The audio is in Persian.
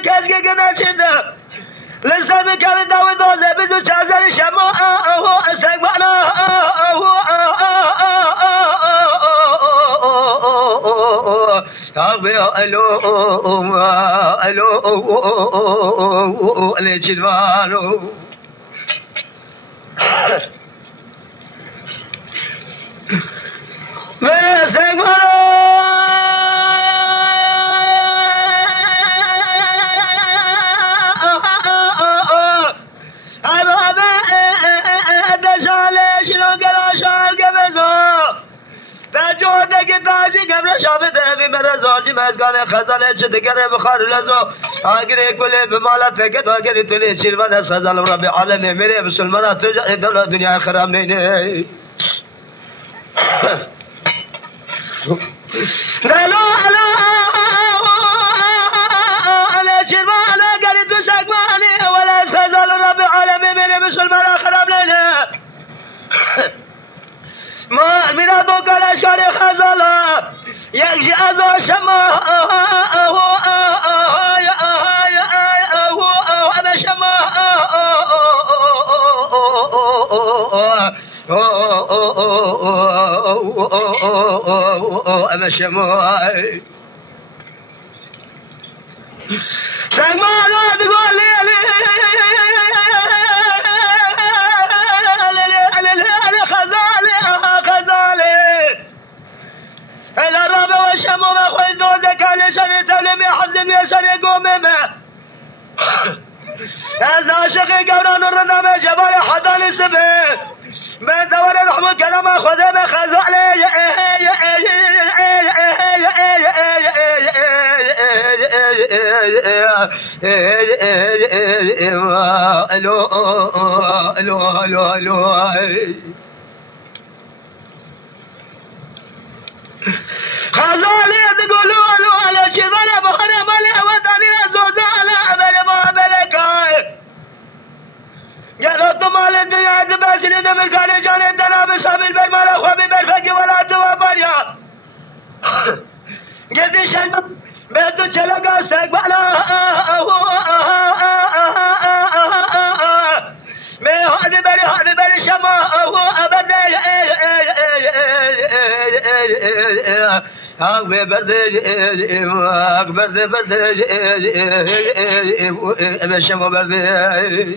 کسی که نچیده لسه میکنه دو دوزه بدو چازر شما استقبالا الو الجدوارو مزگان خزانه چه دگره بخار لزو آگره کلی بمالت فکت آگره تولی شیروان از خزان رب عالمه میره بسلمانات دولت دنیا خرام نینه قالوا على شيرمان قال تسقماني ولا خزان رب العالمين من بسلمان خراب لنا ما مرادو قال شاري خزان يجي أزو شما أنا شما أنا شما سلمان تقول لي از عاشق گوران رضا به جبال حضان سبه به دوار رحم کلام خدا به خزاله خزاله تقولوا على شبال بخار مالي وطني زوزاله قالوا طمال الدنيا تباشر دمر كان جان الدنا بصاب البر مال خوابي برفق ولا توابريا قد شن بيتو چلقا استقبالا میں ہاد بری شما ابد اکبر شما برده